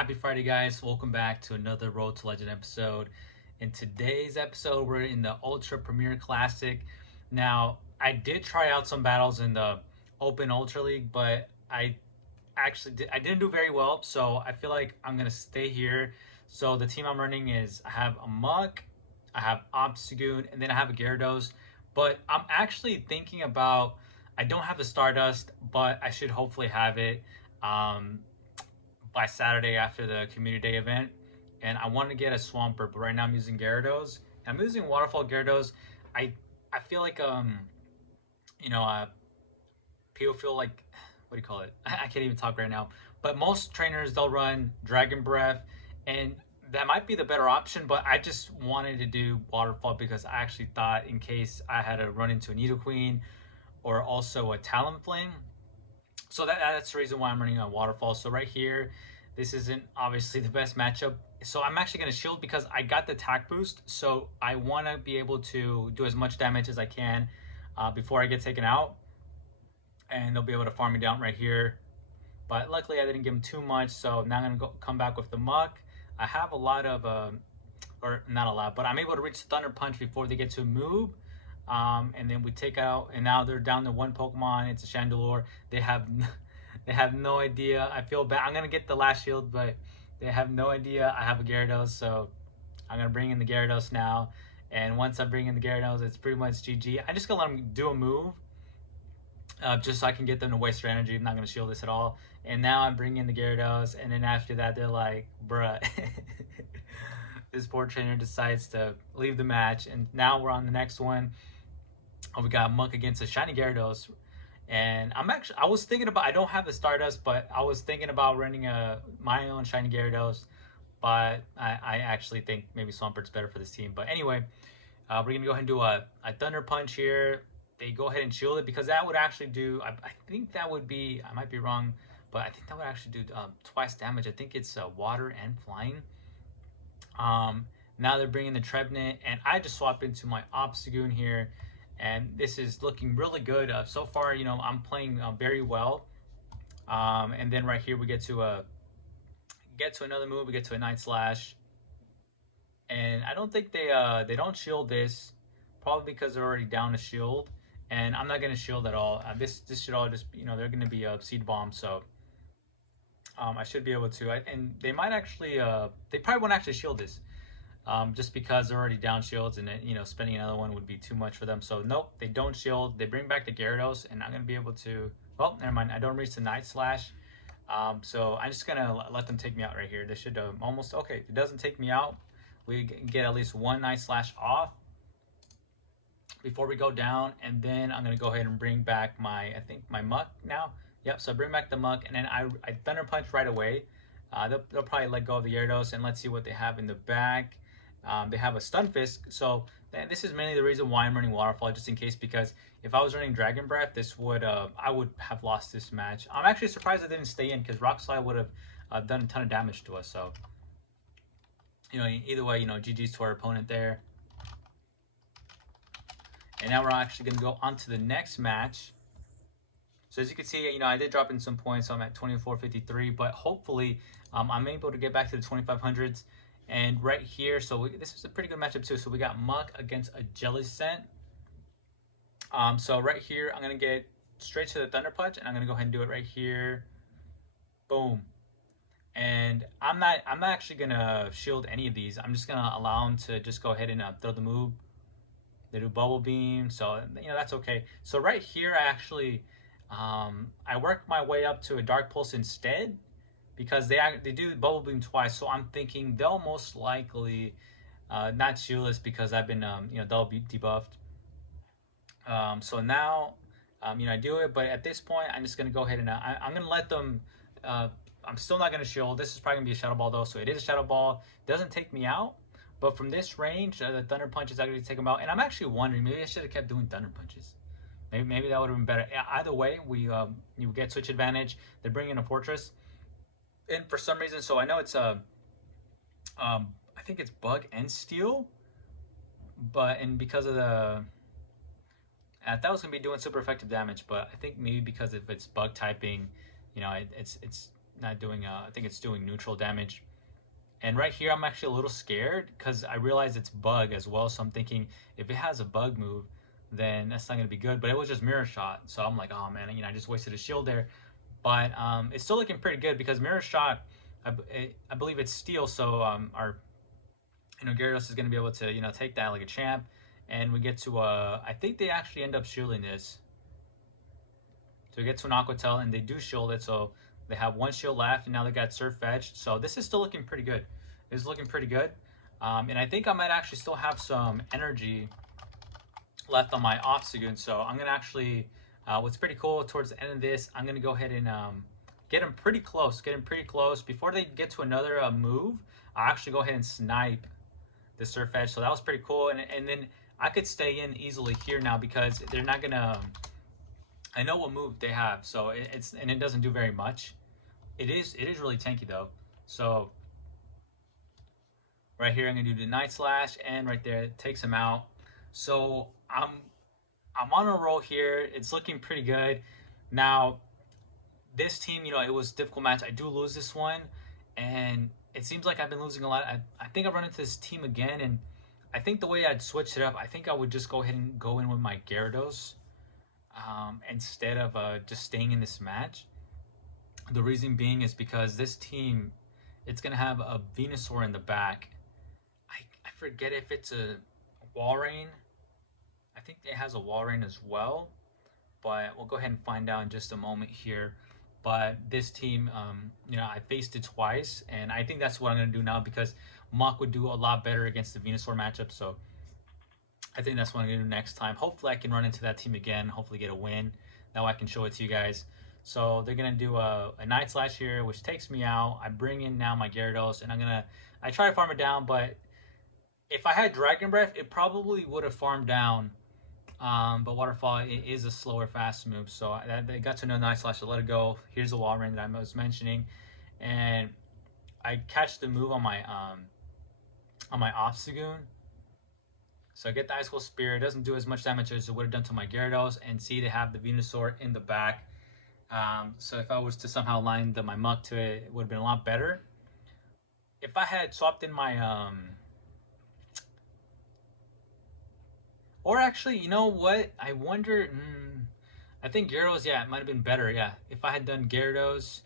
Happy Friday, guys. Welcome back to another Road to Legend episode. In today's episode, we're in the Ultra Premier Classic. Now, I did try out some battles in the Open Ultra League, but I didn't do very well, so I feel like I'm going to stay here. So the team I'm running is I have a Muck, I have Obstagoon, and then I have a Gyarados. But I'm actually thinking about, I don't have the Stardust, but I should hopefully have it. By Saturday after the community day event, and I want to get a Swampert, but right now I'm using Gyarados. I'm using Waterfall Gyarados. I feel like you know people feel like, what do you call it? I can't even talk right now. But most trainers, they'll run Dragon Breath, and that might be the better option. But I just wanted to do Waterfall because I actually thought in case I had to run into a Nidoqueen or also a Talonflame. So that's the reason why I'm running on Waterfall. So right here, this isn't obviously the best matchup. So I'm actually going to shield because I got the attack boost. So I want to be able to do as much damage as I can before I get taken out. And they'll be able to farm me down right here. But luckily I didn't give them too much. So now I'm going to come back with the Muck. I have a lot of, or not a lot, but I'm able to reach Thunder Punch before they get to move. And then we take out, and now they're down to one Pokemon. It's a Chandelure. They have no idea. I feel bad. I'm gonna get the last shield, but they have no idea I have a Gyarados. So I'm gonna bring in the Gyarados now. And once I bring in the Gyarados, it's pretty much GG. I'm just gonna let them do a move, just so I can get them to waste their energy. I'm not gonna shield this at all. And now I'm bringing in the Gyarados, and then after that, they're like, bruh. This poor trainer decides to leave the match, and now we're on the next one. Oh, we got Muck against a shiny Gyarados, and I was thinking about, I don't have the Stardust, but I was thinking about running my own shiny Gyarados, but I actually think maybe Swampert's better for this team. But anyway, we're gonna go ahead and do a Thunder Punch here. They go ahead and shield it because that would actually do, I think that would be, I might be wrong, but I think that would actually do twice damage. I think it's water and flying. Now they're bringing the Trevenant, and I just swap into my Obstagoon here. And this is looking really good. So far, I'm playing very well. And then right here we get to another move. We get to a Night Slash, and I don't think they don't shield this, probably because they're already down to shield. And I'm not gonna shield at all. This should all just, they're gonna be a Seed Bomb, so I should be able to. And they might actually, they probably won't actually shield this. Just because they're already down shields, and spending another one would be too much for them. So nope, they don't shield. They bring back the Gyarados, and I'm gonna be able to. Well, never mind. I don't reach the Night Slash, so I'm just gonna let them take me out right here. They should almost okay. If it doesn't take me out, we get at least one Night Slash off before we go down, and then I'm gonna go ahead and bring back my Muck now. Yep. So I bring back the Muck, and then I Thunder Punch right away. They'll probably let go of the Gyarados, and let's see what they have in the back. They have a Stunfisk, so this is mainly the reason why I'm running Waterfall, just in case, because if I was running Dragon Breath, this would I would have lost this match. I'm actually surprised I didn't stay in, because Rock Slide would have done a ton of damage to us. So either way, GG's to our opponent there. And now we're actually going to go on to the next match. So as you can see, I did drop in some points, so I'm at 2453, but hopefully I'm able to get back to the 2500s. And right here, so this is a pretty good matchup too. So we got Muck against a Jellicent. So right here, I'm going to get straight to the Thunder Punch, and I'm going to go ahead and do it right here. Boom. And I'm not actually going to shield any of these. I'm just going to allow them to just go ahead and throw the move. They do Bubble Beam, so that's okay. So right here, I actually I work my way up to a Dark Pulse instead, because they do Bubble Beam twice. So I'm thinking they'll most likely not shield us, because I've been they'll be debuffed. So now I do it, but at this point I'm just gonna go ahead and I'm gonna let them. I'm still not gonna shield. This is probably gonna be a Shadow Ball though, so it is a Shadow Ball. Doesn't take me out. But from this range, the Thunder Punch is actually take them out. And I'm actually wondering, maybe I should have kept doing Thunder Punches. Maybe that would have been better. Either way, you get switch advantage. They bring in a Fortress, and for some reason, so I know it's I think it's Bug and Steel, and because of the, I thought it was gonna be doing super effective damage, but I think maybe because if it's Bug typing, it's not doing I think it's doing neutral damage. And right here, I'm actually a little scared because I realize it's bug as well. So I'm thinking if it has a bug move, then that's not gonna be good. But it was just mirror shot, so I'm like, oh man, I just wasted a shield there. But it's still looking pretty good because mirror shot, I believe it's steel, so our Gyarados is gonna be able to take that like a champ, and we get to I think they actually end up shielding this. So we get to an Aqua Tail, and they do shield it, so they have one shield left, and now they got Surf Edge. So this is still looking pretty good. It's looking pretty good. And I think I might actually still have some energy left on my Obstagoon. So I'm going to actually, what's pretty cool, towards the end of this, I'm going to go ahead and get them pretty close. Get them pretty close. Before they get to another move, I'll actually go ahead and snipe the Surf Edge. So that was pretty cool. And then I could stay in easily here now because they're not going to... I know what move they have, so it doesn't do very much. It is really tanky though. So right here I'm gonna do the Night Slash, and right there it takes him out. So I'm on a roll here. It's looking pretty good. Now this team, it was a difficult match. I do lose this one, and it seems like I've been losing a lot. I think I've run into this team again, and I think the way I'd switch it up, I think I would just go ahead and go in with my Gyarados. Instead of just staying in this match. The reason being is because this team, it's going to have a Venusaur in the back. I forget if it's a Walrein. I think it has a Walrein as well, but we'll go ahead and find out in just a moment here. But this team, I faced it twice, and I think that's what I'm going to do now because Mach would do a lot better against the Venusaur matchup, so I think that's what I'm going to do next time. Hopefully I can run into that team again, hopefully get a win. Now I can show it to you guys. So they're going to do a Night Slash here, which takes me out. I bring in now my Gyarados, and I try to farm it down, but if I had Dragon Breath, it probably would have farmed down. But Waterfall, it is a slower, fast move. So they got to know Night Slash to let it go. Here's the Walrein that I was mentioning. And I catch the move on my Obstagoon. So I get the Ice Cold Spear. It doesn't do as much damage as it would have done to my Gyarados. And see, they have the Venusaur in the back. So if I was to somehow line my Muk to it, it would have been a lot better. If I had swapped in my... Or actually, you know what? I wonder... I think Gyarados, yeah, it might have been better, yeah. If I had done Gyarados,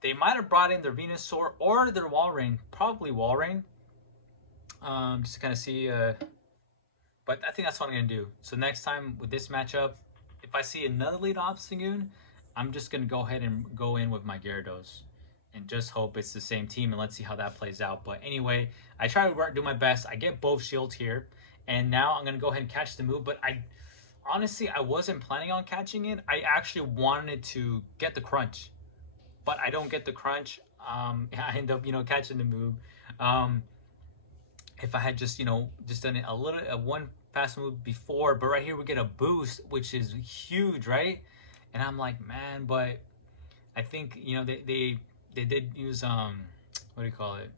they might have brought in their Venusaur or their Walrein. Probably Walrein. Just to kind of see... But I think that's what I'm going to do. So next time with this matchup, if I see another lead Obstagoon, I'm just going to go ahead and go in with my Gyarados. And just hope it's the same team, and let's see how that plays out. But anyway, I try to do my best. I get both shields here. And now I'm going to go ahead and catch the move. But honestly, I wasn't planning on catching it. I actually wanted to get the crunch. But I don't get the crunch. I end up, catching the move. If I had just done it one fast move before, but right here we get a boost, which is huge, right? And I'm like, man, but I think they did use what do you call it?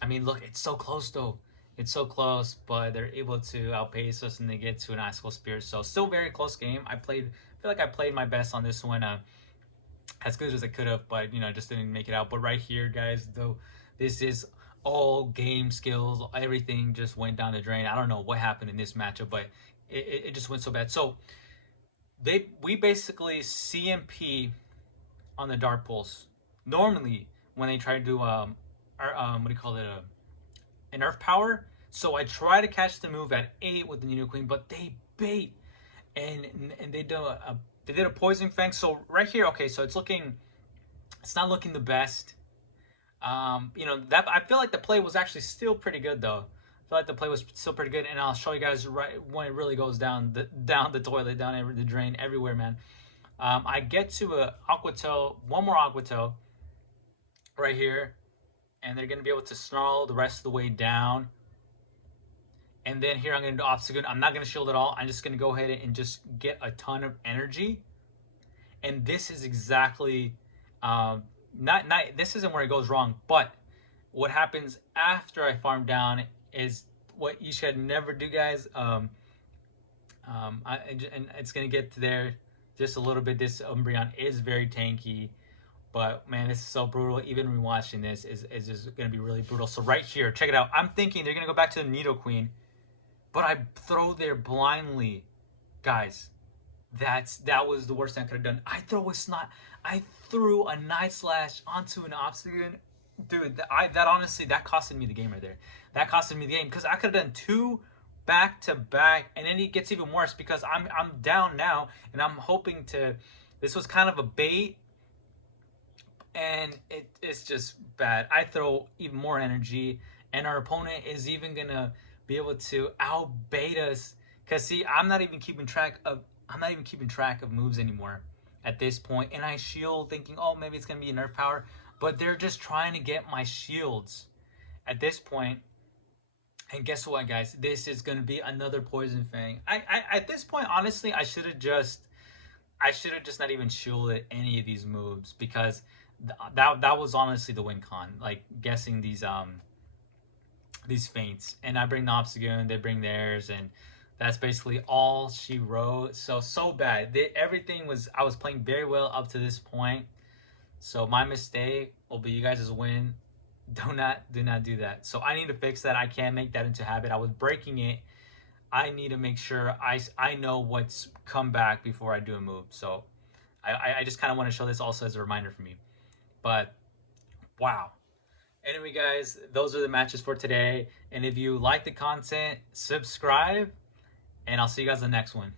I mean, look, it's so close though. It's so close, but they're able to outpace us, and they get to an Ice Cold Spear. So still very close game. I feel like I played my best on this one, as good as I could have, but just didn't make it out. But right here, guys, though, this is all game skills, everything just went down the drain. I don't know what happened in this matchup, but it just went so bad. So we basically CMP on the Dark Pulse. Normally, when they try to do what do you call it, an Earth Power. So I try to catch the move at 8 with the Nido Queen, but they bait, and they did a Poison Fang. So right here, okay, so it's not looking the best. That I feel like the play was actually still pretty good though. I feel like the play was still pretty good, and I'll show you guys right when it really goes down the toilet, down the drain, everywhere, man. I get to a Aqua Tail, one more Aqua Tail right here, and they're gonna be able to snarl the rest of the way down. And then here I'm gonna do Obstagoon. I'm not gonna shield at all. I'm just gonna go ahead and just get a ton of energy. And this is exactly this isn't where it goes wrong, but what happens after I farm down is what you should never do, guys. And it's gonna get to there just a little bit. This Umbreon is very tanky, But man, this is so brutal. Even rewatching this is just gonna be really brutal. So right here, check it out. I'm thinking they're gonna go back to the Nidoqueen, but I throw there blindly, guys. That was the worst thing I could have done. I threw a Night Slash onto an Obsidian. Dude, that honestly, that costed me the game right there. That costed me the game because I could have done two back to back, and then it gets even worse because I'm down now, and I'm hoping to. This was kind of a bait, and it's just bad. I throw even more energy, and our opponent is even gonna be able to outbait us. Cause see, I'm not even keeping track of moves anymore at this point, and I shield thinking, oh, maybe it's gonna be a nerf power, but they're just trying to get my shields at this point. And guess what, guys? This is gonna be another Poison Fang. I at this point, honestly, I should have just not even shielded any of these moves because that was honestly the win con. Like guessing these feints, and I bring the Obsidian, they bring theirs, and that's basically all she wrote. So bad. Everything was I was playing very well up to this point. So my mistake will be you guys' win. Do not do that. So I need to fix that. I can't make that into habit. I was breaking it. I need to make sure I know what's come back before I do a move. So I just kind of want to show this also as a reminder for me. But wow. Anyway, guys, those are the matches for today. And if you like the content, subscribe, and I'll see you guys in the next one.